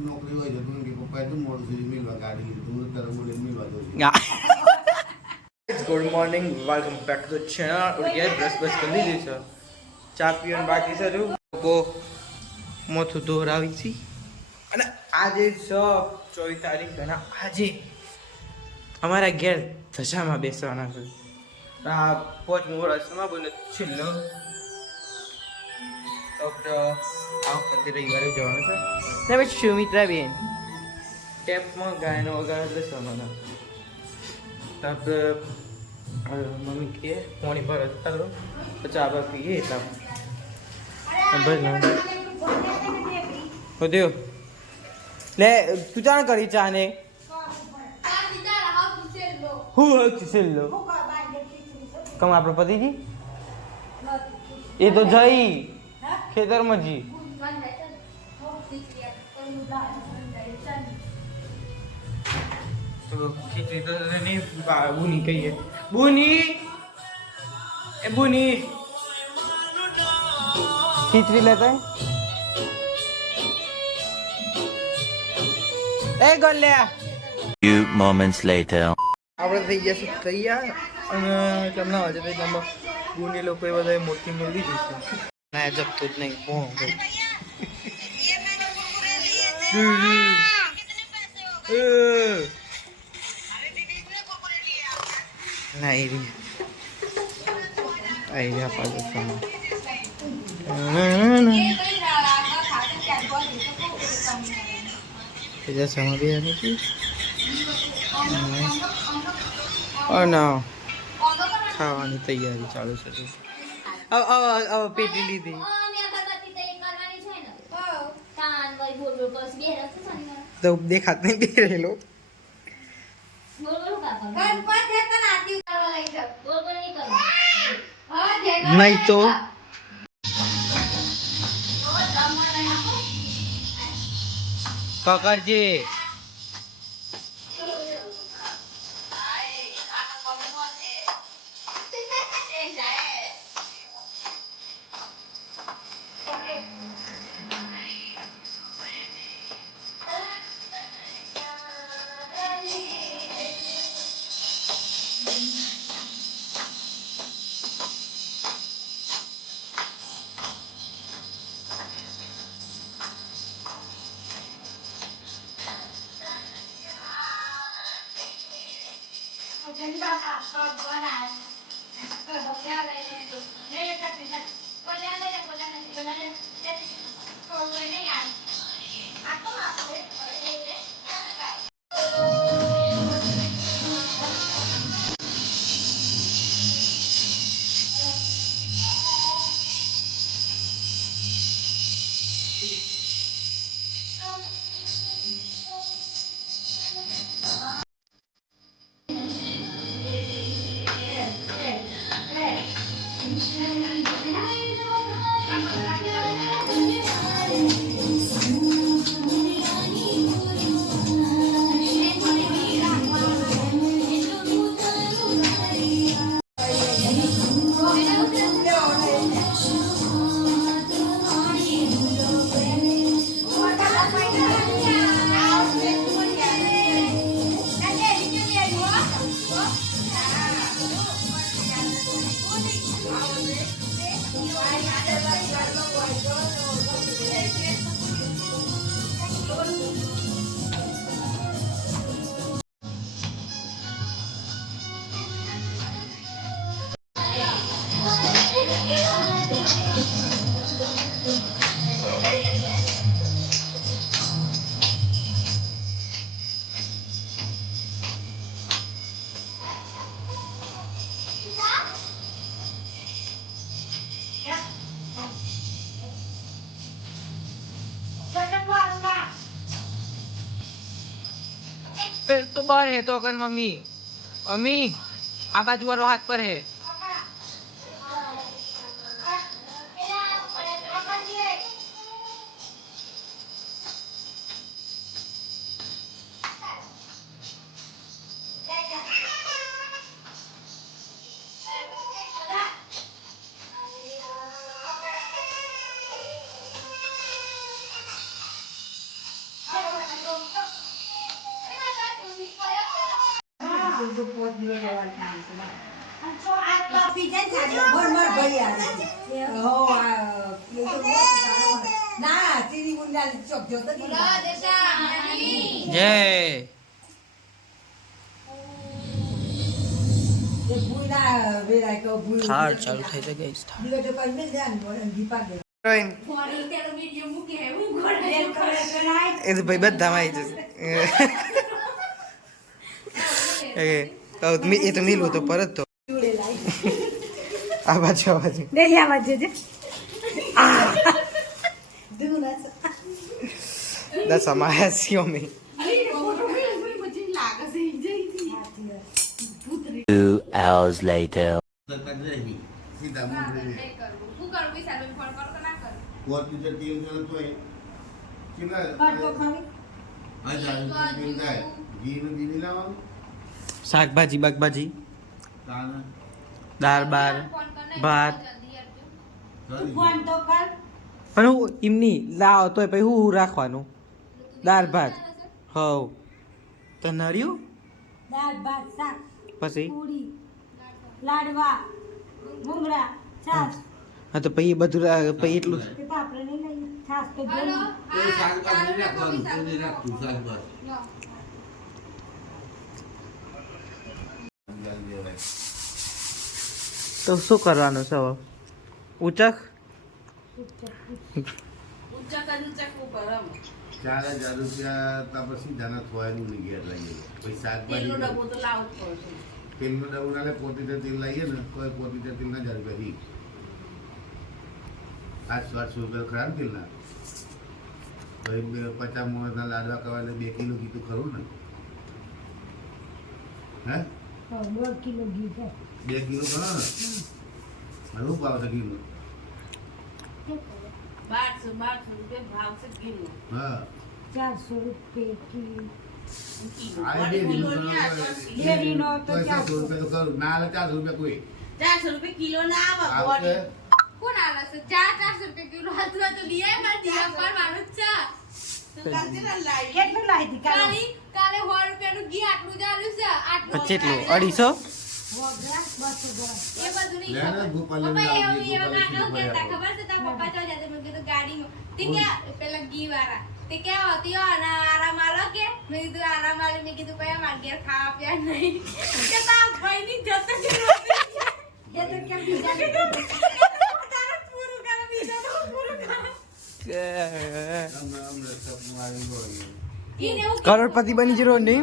નોકરી હોય તો તું પપ્પાએ તું મોડું સુધી મિલવા ગાડી લીધી તું તારે બોલે મિલવા દઉં good morning welcome back to the channel ઉઠ ગયા બ્રશ બ્રશ કરી લીધી છે ચા પીવાનું બાકી છે જો લોકો મોથું ધોરાવી છે અને આજે 24 તારીખ અને આજે અમારા ઘેર ધજામાં બેસવાના છે આ 5મું વર્ષમાં બોલે છેલ્લો તો આ વખતે રવિવારે જવાનું છે ને પછી સુમિત્રા બેન ટેપમાં ગાયનો વગાડ બેસવાના તાપરે મમ્મી કે પાણી ભર હતા તો ચા બા પીએ એટલા બધું લે તું જાણ કરી ચા ને હું છેલ્લો કમ આપણો પતિજી એ તો જઈ ખેતરમાં જી તો ખીચડી તો નહીં બુની કહીએ બુની એ બુની ખીચડી લેતા એ ગલ્યા few moments later આપણે થઈ ગયા છે તૈયાર અને તમને આજે તો તમે બુની લોકો એ બધા મોટી મળી દીધી છે ના જપતું જ નહીં કોણ ના એ રહી પાછું sama dia ni sih. Oh no. ખાવાની તૈયારી ચાલુ છે. આવ પેટી લીધી. તો દેખાત નહીં બેરેલો. નહીં તો પકડજે फिर तो बाहर है तो अगर मम्मी मम्मी आवाज वालों हाथ पर है જય થાળ ચાલુ થઈ છે ગઈસ એ તો ભાઈ બધામાં આવી જશે એ તો મિલું તો પરત તો આ બાજુ દસ અમાયા છીએ અમે 2 hours later. સીધા મુંબઈ કોર્ટ જે ટીમ ચાલતો હોય કેટલા 1000 બિલ થાય ઘી નું બિલ લાવવાનું શાકભાજી બાકભાજી તાને દાળ બાર ભાત કરી પણ હું એમની લાવ તોય પછી હું રાખવાનું દાળ ભાત હવ તો નર્યું દાળ ભાત શાક પછી પૂરી લાડવા ભૂંગળા છાશ હા તો પછી બધું પછી એટલું કે તો આપણે નહીં લઈએ છાશ તો જોઈએ એ શાકભાજી રાખવાનું કોઈ રાખતું શાકભાજી તો શું કરવાનું છે હવે ઉચક 4000 રૂપિયા તો પછી ધાના ખોવાનું નહીં ગયા લઈએ પછી શાકભાજી તેલનો ડબ્બો ના લે પોતીટર તેલ લઈએ ને કોઈ પોતીટર તેલ ના 1000 રૂપિયા 800 રૂપિયા ખરા ને તેલના પછી 50 મોણસના લાડવા કરવા 2 કિલો કીધું ખરું ને હે 1.5 કિલો ઘી છે 2 કિલો ખરો ને શું ભાવ છે ઘીનો 1200 રૂપિયા ભાવ છે ઘીનો. હા 400 રૂપિયા કિલો આ ડેરીનો ડેરીનો તો 400 રૂપિયા તો ખરું ના લે 400 રૂપિયા કોઈ 400 રૂપિયા કિલો ના આવે આવશે કોણ આવે છે 400 રૂપિયા કિલો હતું તો લીએ માર દિયા પર માનું છે તું કાંચી ના લાઈ કેટલું લાવી હતી કાલે કાલે 100 રૂપિયાનું ઘી આટલું જ આલ્યું છે આટલું કેટલું 250 એ બધું નહીં લેને ખબર. ગોપાલને પપ્પા એ લાવજે, એવા ગોપાલ નાટકો શીખવાડે કરતા આપણો. ખબર છે તારા પપ્પા તો જતા મેં કીધું ગાડીમાં તે કે પેલા ઘી વાળા તે કે હતી અને આરામ આલો કે મેં કીધું આરામ આલી મેં કીધું કયા માર ઘેર ખાવા પીવા નહીં કે તા ભાઈ ની જતો કે એ તો કેમ બીજા તારા પૂરું કરે બીજા તો પૂરું કરે અમને સપનું આવી ગયું ઈને એવું કરોડપતિ બની જરો ને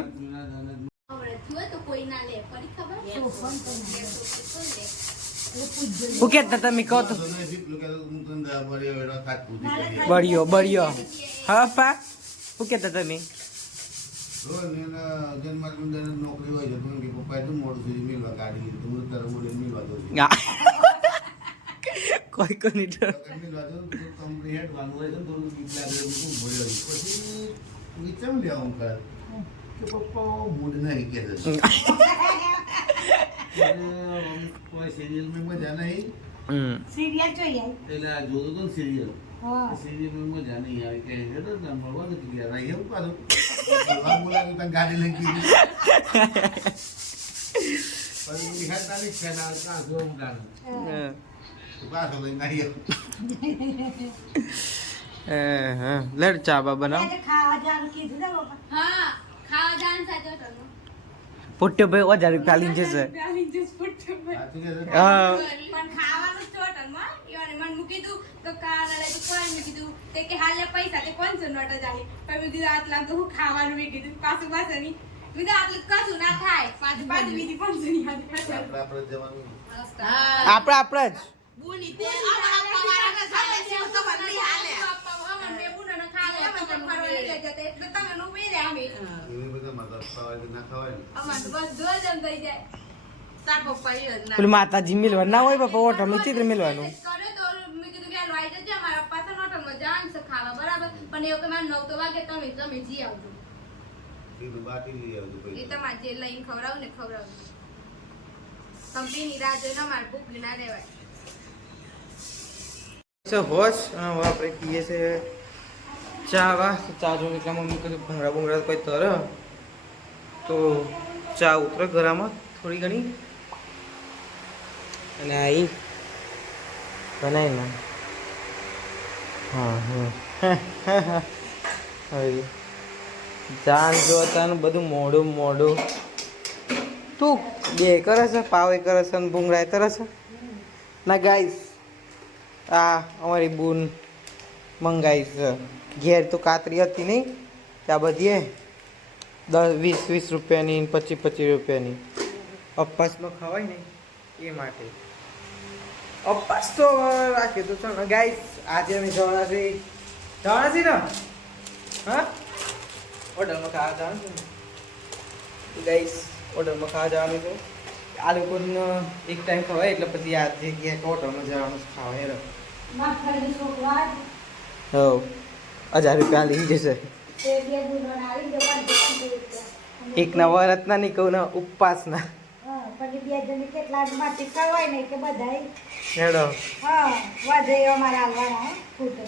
ખબર થયું તો કોઈ ના લે પડી ખબર હું કહેતા તમે કહો તો બળ્યો બળિયો બળિયો હા પા હું કહેતા તમે નોકરી હોય છે તું કે પપ્પાએ તો મોડું સુધી મિલવા ગાડી લીધી તું તારે મોડે મિલવા દઉં આ. કોઈ કોની ડર. મિલવા દઉં તો કંપની હેડ વાંગવું હોય છે થોડું બીક લાગે એવું શું ભર્યો પછી વિચાર લેવું કર કે પપ્પા મૂડ નહીં કે કોઈ સિરિયલમાં મજા નહીં હમ. સિરિયલ જોઈએ એટલે આ જોતો તો સિરિયલ હા સિરિયલમાં મજા નહીં આવે કે હેડો ને મળવા નથી ગયા રહી એવું પાછું બોલાવ્યું તને ગાડી લઈ ગઈ પછી નિહાળ તારી ખેલા કાં જોવું ગાડું હા. પાછો લઈને આવી હા લેડ ચા બા બનાવ એને ખાવા જવાનું કીધું ને બાપા હા ખાવા જાન સાચો તો પોટ્યો ભાઈ 1000 રૂપિયા લઈને જશે સાચું કે છે? હા. પણ ખાવાનું જ ચોટન માં ઈવાને મન મૂકી દઉં તો કાલ આલે તો કોઈ મૂકી દઉં તે કે હાલે પૈસા તે 500 નોટ જ આલી પણ મેં કીધું આટલા તો હું ખાવાનું મેં કીધું પાછું પાછું નહીં મેં કીધું આટલું કશું ના થાય પાછું બીજી 500 ની હાથ આપણે જવાનું આપણે જ બોલી તે અમારા ખાલે છે તો બંધી હાલે અમન મે બુનો ખાલે અમન તો ફરવા લઈ જતે એટલે તમે નો બે રે અમે એવી બધા મતલબ ખાવાય કે ના ખાવાય ને અમન તો બસ દો જણ થઈ જાય તાર પપ્પા ઈ જ ના પેલું માતાજી મિલવાનું ના હોય બાપા હોટલનું ચિત્ર મિલવાનું કરે તો મેં કીધું કે લઈ જજો મારા પાસે હોટલમાં જાન છે ખાવા બરાબર પણ એવું કે મારે 9 તો વાગે તમે જી આવજો સીધું બાટી લઈ આવજો એ પૈસા તમારે જે લઈને ખવડાવું ને ખવડાવું કંપનીની રાહ જોઈને મારે ભૂખ ના રહેવાય સો હોશ આપણે પીએ છે ચા વા ચા જો એટલા મમ્મી કીધું ભૂંગળા કોઈ તર તો ચા ઉતરે ઘરામાં થોડી ઘણી અને આ બનાવી ના હા હવે જાન જોતા બધું મોડું તું બે કરે છે પાવે કરે છે ને ભૂંગળાય કરે છે ના ગાઈસ આ અમારી બૂન મંગાઈ છે ઘેર તો કાતરી હતી નહીં ત્યાં બધી 10-20 રૂપિયાની 25 રૂપિયાની અપાસમાં ખવાય ને એ માટે અપાસ તો રાખીએ તો ચાલો ગાઈસ આજે અમે જવાના છે ને હા ઓર્ડરમાં ખાવા જવાનું છે ને ગાઈસ ઓર્ડરમાં ખાવા જવાનું છે આ લોકોને એક ટાઈમ ખવાય એટલે પછી આ જગ્યાએ હોટલમાં જવાનું ખાવા હેરો મગફળી છોકરા હો 1000 રૂપિયા લઈ જશે તે બે ગુણોના આવી દો 500 રૂપિયા એક ના વરતના નહીં કહું ના ઉપવાસના હા પછી બે જણ કેટલા માંથી ખવાય નહીં કે બધાય હેડો હા વધે અમારા હાલવાના ફૂટ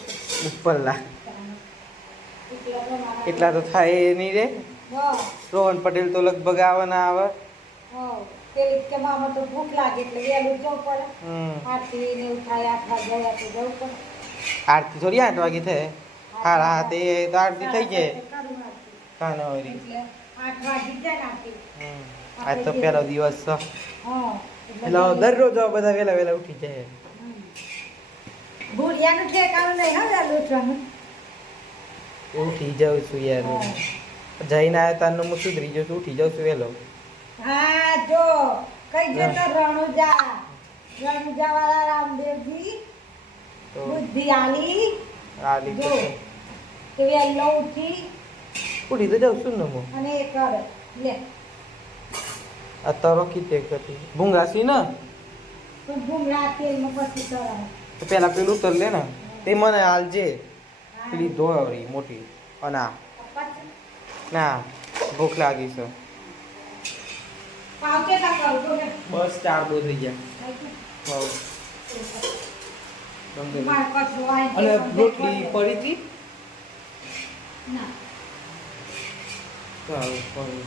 ઉપરલા એટલા તો થાય નહીં રે હા રોહન પટેલ તો લગભગ આવવાના આવે હા પેલી કે મામા તો ભૂખ લાગે એટલે વહેલું જવું પડે આરતી ને એવું થાય 8 વાગ્યા તો જવું પડે આરતી થોડી 8 વાગે થાય હારા હાથે તો આરતી થઈ જાય કાનો વળી એટલે 8 વાગી જાય ને આરતી આજ તો પહેલો દિવસ છે હા એટલે દરરોજ બધા વહેલા ઉઠી જાય ભૂરિયાનું ઠેકાણું નહીં હા વહેલું ઉઠવાનું ઉઠી જાઉં છું યાર જઈને આવ્યા તારનું હું સુધરી જાઉં છું ઉઠી જાઉં છું વહેલો હા જો કઈ જતો રણુજા વાળા રામદેવજી તો બુદ્ધિ આલી આ લીધો જો કે વહેલો ઉઠી ઉઠી તો જાઉં છું ને હું અને એ કરે લે આ તરો કીતે હતી ભૂંગાસી ને તો ભૂંગળા તેલમાં પછી તળાવે તો પેલા પેલું ઉતર લે ને તે મને હાલજે પેલી ધોરી મોટી અને પછી ના ભૂખ લાગી છે પાવ કેટલા કરું તો ને બસ 4 બો થઈ ગયા વાવ માર કચરો આવી અને રોટલી પડી હતી ના સારું પડી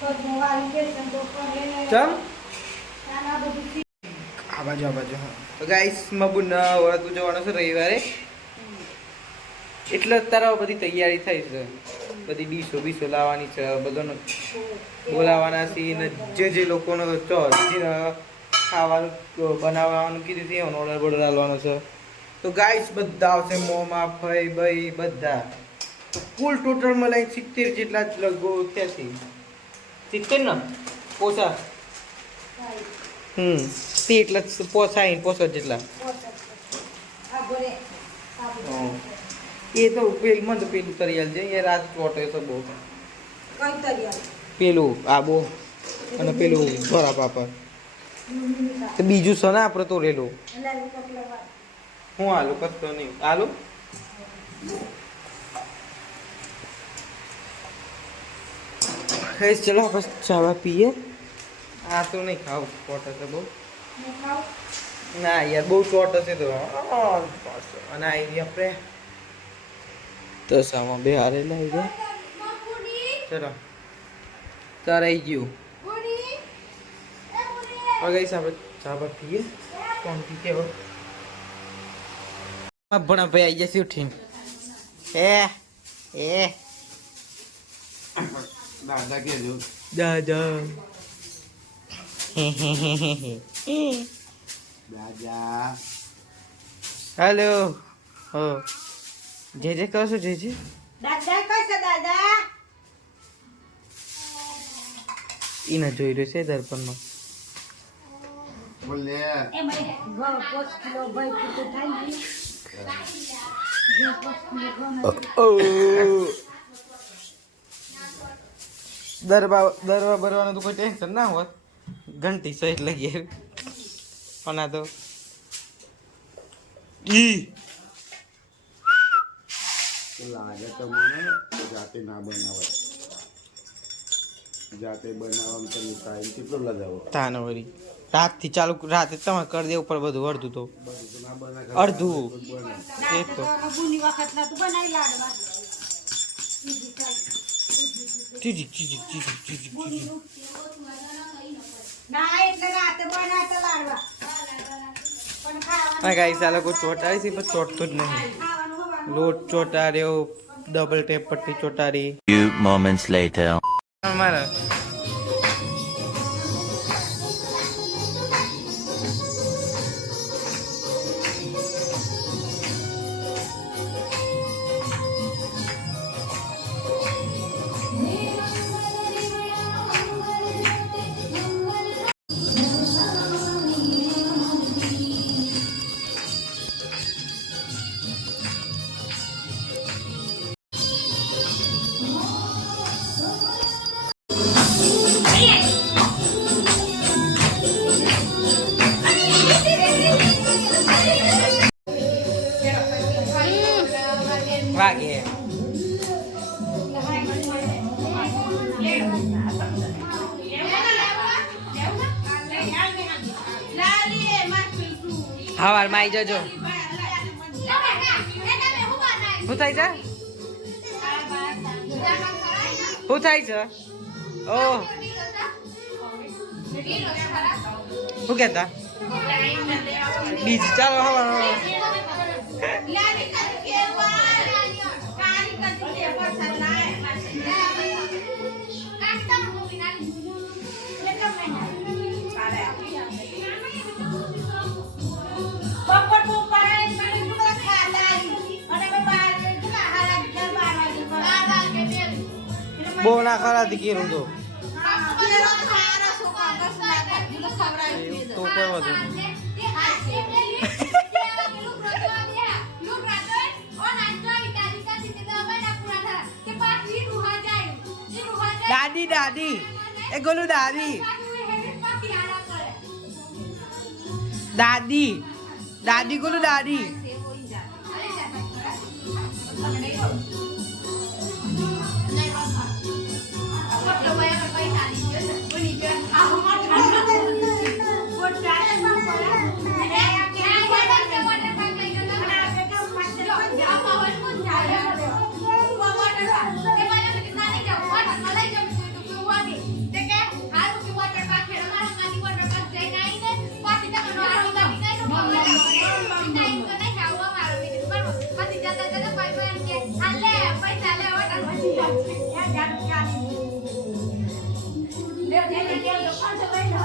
કચરો આવી કે તો કરે ચમ નાના બધું આ બાજુ હા તો ગાઈસ મબુન વળતું જવાનું છે રવિવારે એટલે તારા બધી તૈયારી થઈ છે બધી ડીશો લાવવાની છે બધાને બોલાવવાના છે ને જે લોકોનો જે ખાવાનું બનાવવાનું કીધું છે એનો ઓર્ડર આલવાનો છે તો ગાઈસ બધા આવશે મોમાં ફઈ બઈ બધા તો કુલ ટોટલમાં લઈને 70 જેટલા જ લગો ત્યાંથી 70 ને પોસા તે એટલા પોસા જેટલા આ બોલે એ તો પેલી મને તો પેલું તરિયાલ છે એ રાત ચોટે છે બહુ કઈ તૈયાર પેલું આબો અને પેલું ભરા પાપડ તો બીજું છે ને આપણે તો રેલું હું આલુ કશો નહીં આલુ ચલો બસ ચાવા પીએ આ તો નહીં ખાવ ચોટ હશે બહુ ના યાર બહુ ચોટ હશે તો અને આવી આપણે તો સામા બે હારે લાવી દે ચલો તાર આવી ગયું હવે આપણે ચાવા પીએ કોણ પી કેવો ભણા ભાઈ આવી જશે ઉઠીને દાદા કેજો દાદા દાદા હેલો હો જે કહો છો જે દાદા કઈ છે દાદા એને જોઈ રહ્યો છે દર્પણમાં બોલે એ મને 5 કિલો ભાઈ કીધું થાય ને દરવા ભરવાનું તો કોઈ ટેન્શન ના હોત ઘંટી છે એટલે ઘેર પણ આ તો લાગે તો મને જાતે ના બનાવાય જાતે બનાવવામાં તમે ટાઈમ કેટલો લગાવો તાનો વળી રાતથી ચાલુ રાતે તમે કરી દેવું પડે બધું અડધું તો બધું તો ના બને અડધું એ તો ગુની વખત ના તું બનાવી લાડવા ચીજી ના એટલે રાતે બનાવતા લાડવા પણ ખાવાનું હા ગાઈસ આ લોકો ચોટાડી છે પણ ચોટતું જ નહીં ખાવાનું હોવાનું લોટ ચોટાડ્યો ડબલ ટેપ પટ્ટી ચોટાડી Few moments later. અમારા વાગે હવારમાં આવી જજો શું થાય છે શું થાય છે ઓહ શું કહેતા બીજ ચાલો હવા બહુ ના ખરાથી કેરું તો તો કોઈ વધુ નહીં દાદી દાદી એ ગોલું દાદી દાદી દાદી ગોલું દાદી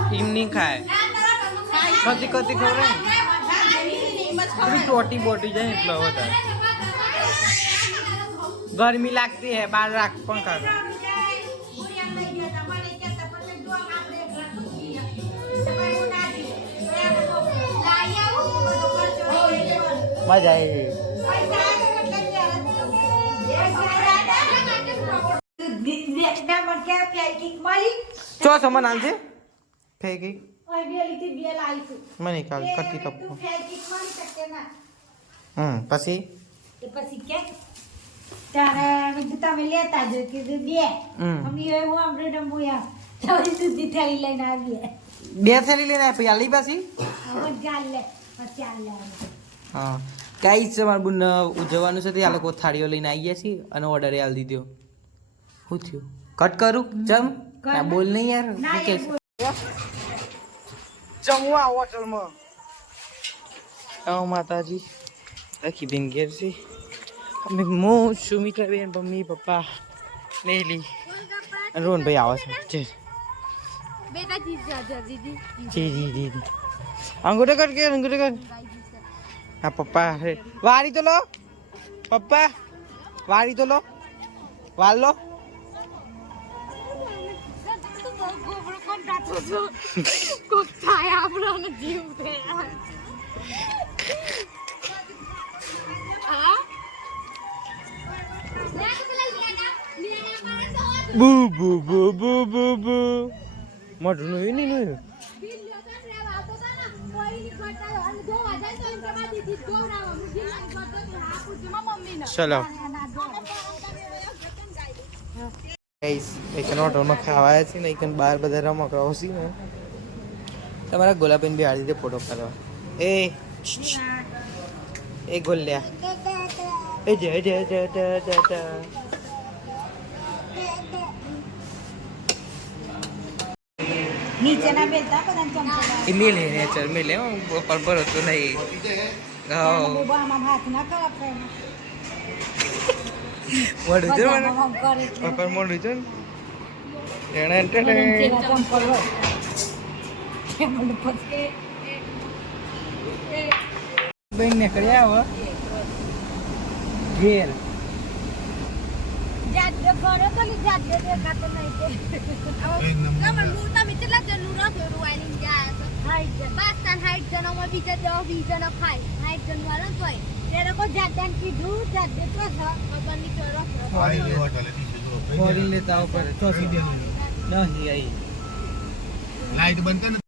ટીમ નહીં ખાય કતી કતી ખવડાય થોડી ચોટી બોટી જાય એટલે વધારે ગરમી લાગતી હે બાર રાખ પંખા મજા આવી ચો સમન આલજે ફેંકી મને કાલ કટી કપો પછી પછી કે તારે તમે લેતા જો કીધું બે અમને એવું આપણે ડંબુયા તમે સુધી થેલી લઈને આવીએ બે થેલી લઈને આપી આલી પાછી ચાલ લે ચાલ લે હા ગાઈસ તમારે બુન ઉજવવાનું છે તે આ લોકો થાળીઓ લઈને આવી ગયા છીએ અને ઓર્ડર આલી દીધો શું થયું કટ કરું જમ બોલ નહીં યાર શું કે જમવા હોટલમાં આવો માતાજી આખી બેન ઘેર છે અમે હું સુમિત્રા બેન મમ્મી પપ્પા લેલી અને રોહનભાઈ આવે છે बेटा जीत जा दीदी જી જી જી જી અંગૂઠો કર કે અંગૂઠો કર હા પપ્પા વારી તો લો પપ્પા વારી તો લો વાલ લો બુ બુ બુ બુ બુ બુ મોઢું નું નહીં નું ચલો ગાઈસ એક હોટલમાં ખાવા છે ને એક બહાર બધા રમકડાઓ છે ને તમારા ગોલાબેન બી હારી દે ફોટો પાડવા એ ગોલ્યા એ જય જય જય જય જય નીચેના બેલતા બધાને ચમચો એ મિલે નેચર મિલે પણ બરો તો નહીં હા આમાં હાથ ના કરો આપણે મોડું છે મને બધામાં આમ કરે એટલે. પપ્પા મોડું છે ને એને જેવા ચંપલ હોય. એમાં પછી બેન ને કર્યા હવે ઘેર જાતે કરો તો ની જાતે દેખાતો નહીં તે. કમર હું તમે કેટલા જણનું રસ રોવાઈ જાય છે હાઈ છે. બસ તાન 60 જણોમાં બીજા 10 20 જણો ખાય 60 જણ વાળો તોય તે લોકો જાતે ને કીધું જાતે તો છે. ખબર નહીં કે રસ આઈ લેવા ચાલે નીચે જો ફોરી લેતા ઉપર ચોથી નહીં આવી લાઈટ બંધ કર ને